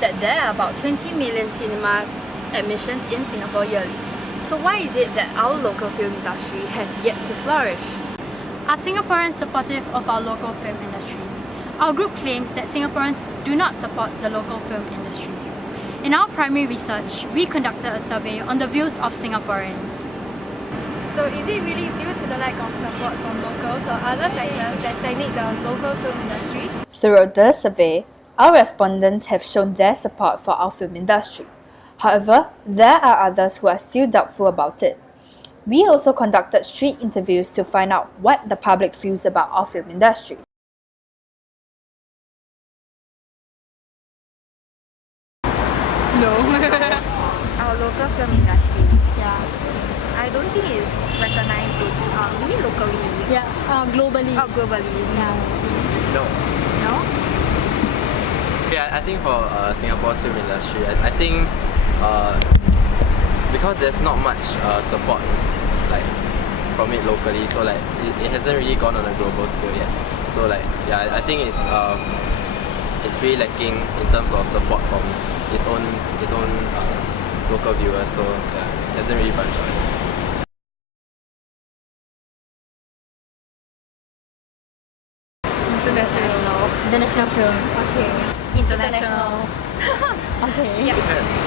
that there are about 20 million cinema admissions in Singapore yearly. So why is it that our local film industry has yet to flourish? Are Singaporeans supportive of our local film industry? Our group claims that Singaporeans do not support the local film industry. In our primary research, we conducted a survey on the views of Singaporeans. So is it really due to the lack of support from locals or other factors that stagnate the local film industry? Throughout the survey, our respondents have shown their support for our film industry. However, there are others who are still doubtful about it. We also conducted street interviews to find out what the public feels about our film industry. No. Our local film industry, Yeah, I don't think it's recognized. You mean locally? yeah, globally. Oh, globally. Yeah. No. No? Yeah, I think for Singapore's film industry, I think because there's not much support like from it locally, so like it hasn't really gone on a global scale yet. So like yeah, I think it's pretty lacking in terms of support from its own local viewers. So yeah, it hasn't really branched out. International films. Okay. International. Okay. Yeah. Depends.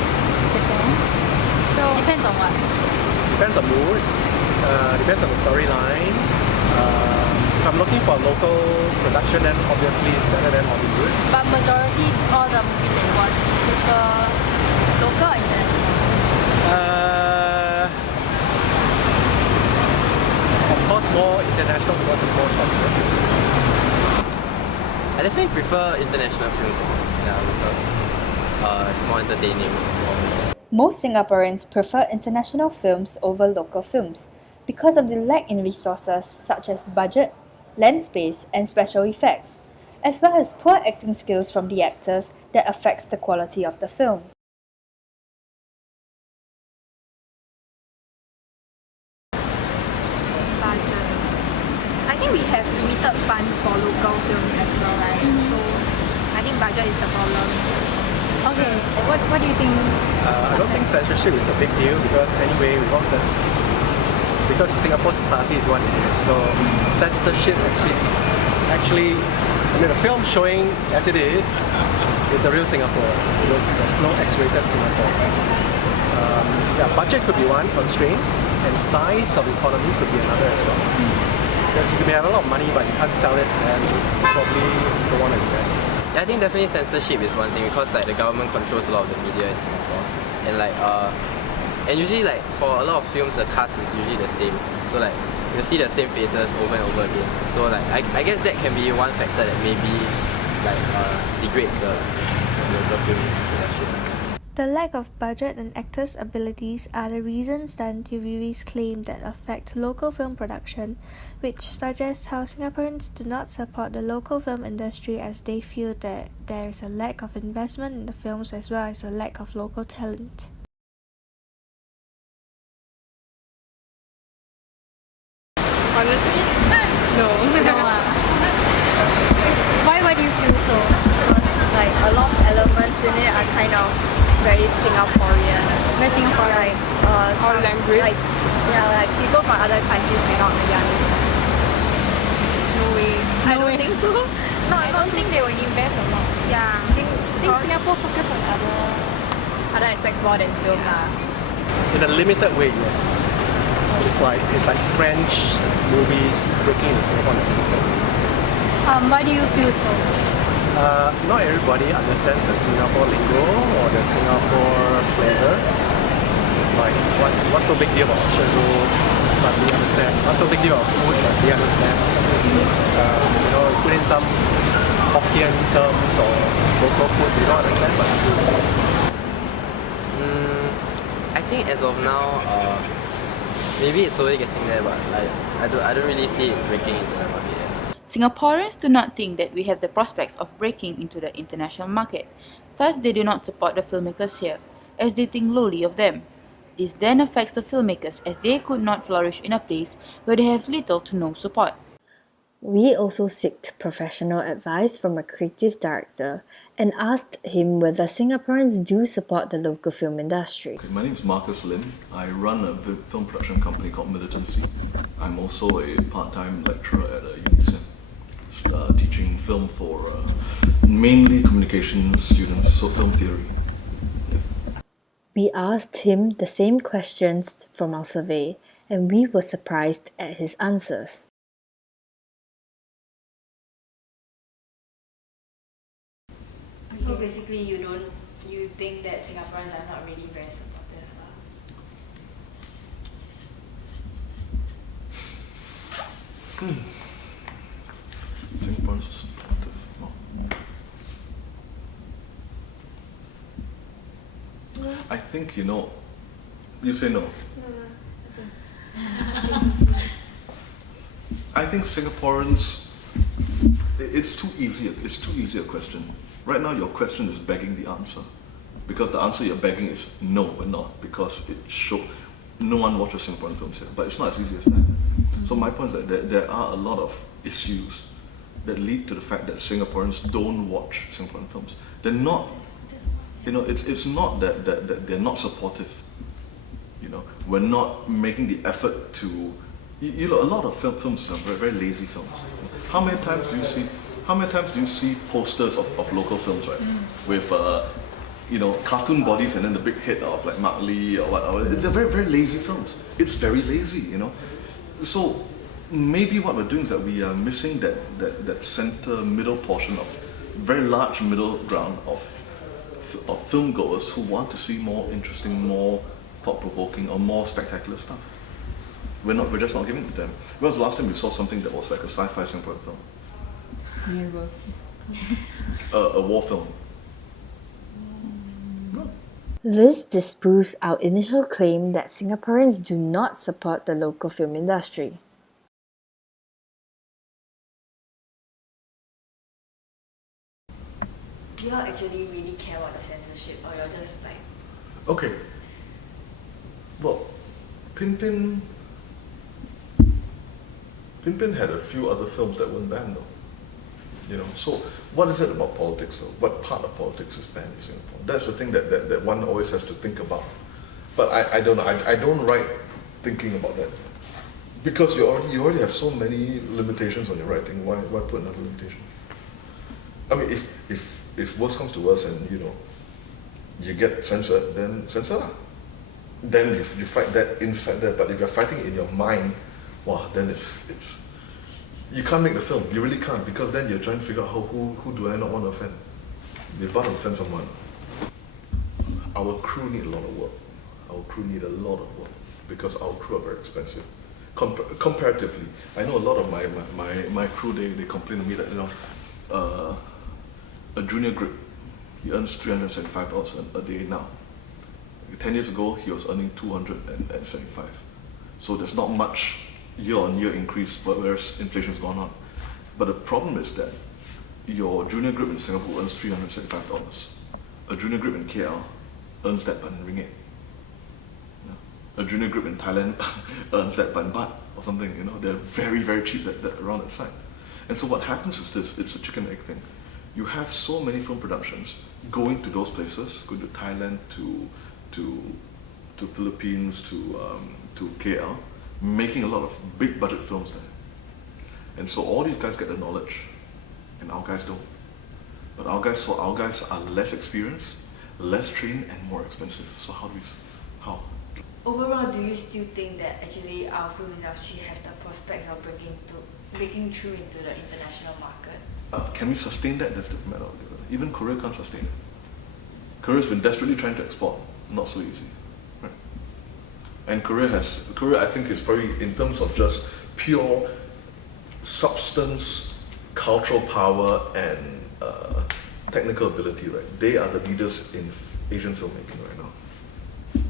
So depends on what? Depends on mood. Depends on the storyline. If I'm looking for a local production, then obviously it's better than Hollywood. But majority all the movies that you watch, you prefer local or international? Of course, more international because there's more choices. I definitely prefer international films more, yeah, because it's more entertaining. Most Singaporeans prefer international films over local films because of the lack in resources such as budget, lens space, and special effects, as well as poor acting skills from the actors that affects the quality of the film. Budget. I think we have limited funds for local films as well, right? So I think budget is the problem. Okay. What do you think? I don't think censorship is a big deal because anyway, because Singapore society is what it is. So censorship actually, I mean, the film showing as it is a real Singapore because there's no X-rated Singapore. Yeah, budget could be one constraint, and size of the economy could be another as well. Because you may have a lot of money, but you can't sell it, and you probably don't want to invest. Yeah, I think definitely censorship is one thing because like the government controls a lot of the media in Singapore, and like and usually like for a lot of films the cast is usually the same, so like you see the same faces over and over again. So like I guess that can be one factor that maybe like degrades the local film industry. The lack of budget and actors' abilities are the reasons that interviewees claim that affect local film production, which suggests how Singaporeans do not support the local film industry as they feel that there is a lack of investment in the films as well as a lack of local talent. Honestly, no. Why do you feel so? Because like a lot of elements in it are kind of very Singaporean. Very Singaporean. Like Our language. Like yeah, like people from other countries may not really understand. No way. I don't think so. No, I don't think they will invest a lot. Yeah. I think Singapore focus on other aspects more than film lah. In a limited way, yes. It's like French movies breaking into Singapore in a limited way. Why do you feel so? Not everybody understands the Singapore lingo or the Singapore flavor. Like, what's so big deal about Shenzhou? But we understand. What's so big deal about food? But we understand. You know, you put in some Hokkien terms or local food, we don't understand, but we do. I think as of now, maybe it's slowly getting there, but like I don't really see it breaking into the market yet. Singaporeans do not think that we have the prospects of breaking into the international market. Thus, they do not support the filmmakers here, as they think lowly of them. This then affects the filmmakers as they could not flourish in a place where they have little to no support. We also sought professional advice from a creative director and asked him whether Singaporeans do support the local film industry. Okay, my name is Marcus Lim. I run a film production company called Militancy. I'm also a part-time lecturer at UNICEF, teaching film for mainly communication students, so film theory. We asked him the same questions from our survey, and we were surprised at his answers. So basically, you think that Singaporeans are not really very supportive, Singaporeans are supportive. No. I think, you say no. I think Singaporeans, it's too easy a question. Right now your question is begging the answer. Because the answer you're begging is no, we're not. Because no one watches Singaporean films here. But it's not as easy as that. So my point is that there are a lot of issues that lead to the fact that Singaporeans don't watch Singaporean films. They're not, it's not that they're not supportive. We're not making the effort to, a lot of films are very, very lazy films. How many times do you see posters of local films, right? With cartoon bodies and then the big head of like Mark Lee or whatever. They're very, very lazy films. It's very lazy, So maybe what we're doing is that we are missing that center middle portion of very large middle ground of film goers who want to see more interesting, more thought-provoking or more spectacular stuff. We're just not giving it to them. When was the last time we saw something that was like a sci-fi Singaporean film? Never. A war film. No. This disproves our initial claim that Singaporeans do not support the local film industry. Do you all actually really care about the censorship, or you're just like... Okay. Well, Pinpin had a few other films that weren't banned though. So what is it about politics though? What part of politics is banned in Singapore? That's the thing that one always has to think about. But I don't know, I don't write thinking about that. Because you already have so many limitations on your writing, why put another limitation? I mean, if worse comes to worse and you get censored, then censor lah. Then you fight that inside there, but if you're fighting in your mind, wow, then it's you can't make the film. You really can't, because then you're trying to figure out who do I not want to offend. You're about to offend someone. Our crew need a lot of work. Because our crew are very expensive. Comparatively, I know a lot of my crew they complain to me that a junior grip, he earns $375 a day now. 10 years ago, he was earning $275. So there's not much year-on-year increase, whereas inflation's gone on. But the problem is that your junior grip in Singapore earns $375. A junior grip in KL earns that but in ringgit. A junior grip in Thailand earns that but in baht or something. They're very, very cheap around that side. And so what happens is this: it's a chicken egg thing. You have so many film productions going to those places, going to Thailand, to Philippines, to KL, making a lot of big budget films there. And so all these guys get the knowledge, and our guys don't. But our guys are less experienced, less trained, and more expensive. So how? Overall, do you still think that actually our film industry has the prospects of breaking through into the international market? Can we sustain that? That's the matter. Even Korea can't sustain it. Korea's been desperately trying to export. Not so easy. Right? And Korea, I think, is probably, in terms of just pure substance, cultural power, and technical ability, right? They are the leaders in Asian filmmaking right now. Yeah.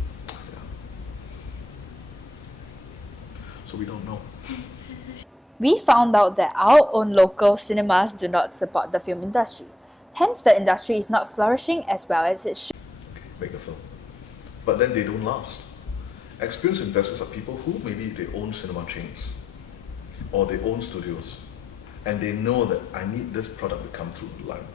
So we don't know. We found out that our own local cinemas do not support the film industry. Hence, the industry is not flourishing as well as it should. Okay, make a film. But then they don't last. Experienced investors are people who maybe they own cinema chains or they own studios. and they know that I need this product to come through the line.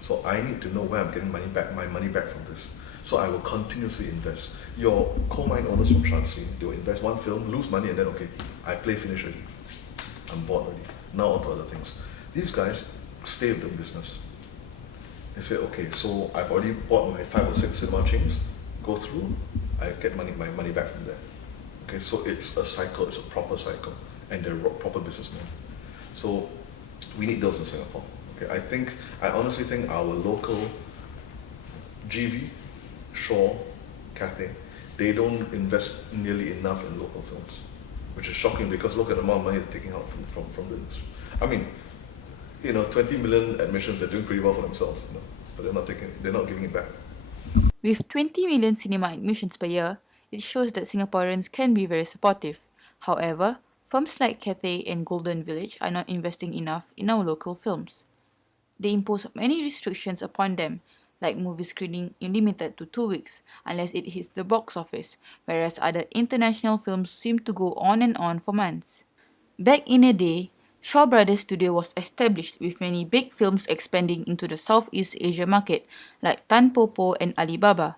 So I need to know where I'm getting my money back from this. So I will continuously invest. Your coal mine owners from Transfi, they will invest one film, lose money, and then okay, I play finish already. I'm bored already. Now on to other things. These guys stay with the business. They say, okay, so I've already bought my 5 or 6 cinema chains, go through, I get my money back from there. Okay, so it's a cycle, it's a proper cycle, and they're proper businessmen. So we need those in Singapore. Okay, I honestly think our local GV, Shaw, Cathay, they don't invest nearly enough in local films, which is shocking because look at the amount of money they're taking out from the industry. I mean, 20 million admissions, they're doing pretty well for themselves, but they're not giving it back. With 20 million cinema admissions per year, it shows that Singaporeans can be very supportive. However, firms like Cathay and Golden Village are not investing enough in our local films. They impose many restrictions upon them, like movie screening limited to 2 weeks unless it hits the box office, whereas other international films seem to go on and on for months. Back in the day, Shaw Brothers Studio was established with many big films expanding into the Southeast Asia market like Tan Popo and Alibaba.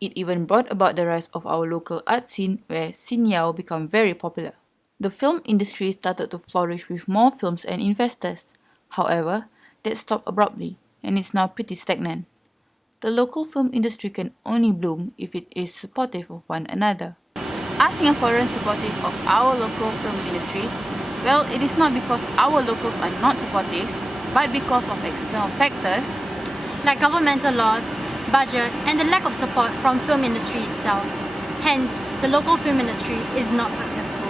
It even brought about the rise of our local art scene where Sin Yao became very popular. The film industry started to flourish with more films and investors. However, that stopped abruptly and is now pretty stagnant. The local film industry can only bloom if it is supportive of one another. Are Singaporeans supportive of our local film industry? Well, it is not because our locals are not supportive, but because of external factors like governmental laws, budget, and the lack of support from film industry itself. Hence, the local film industry is not successful.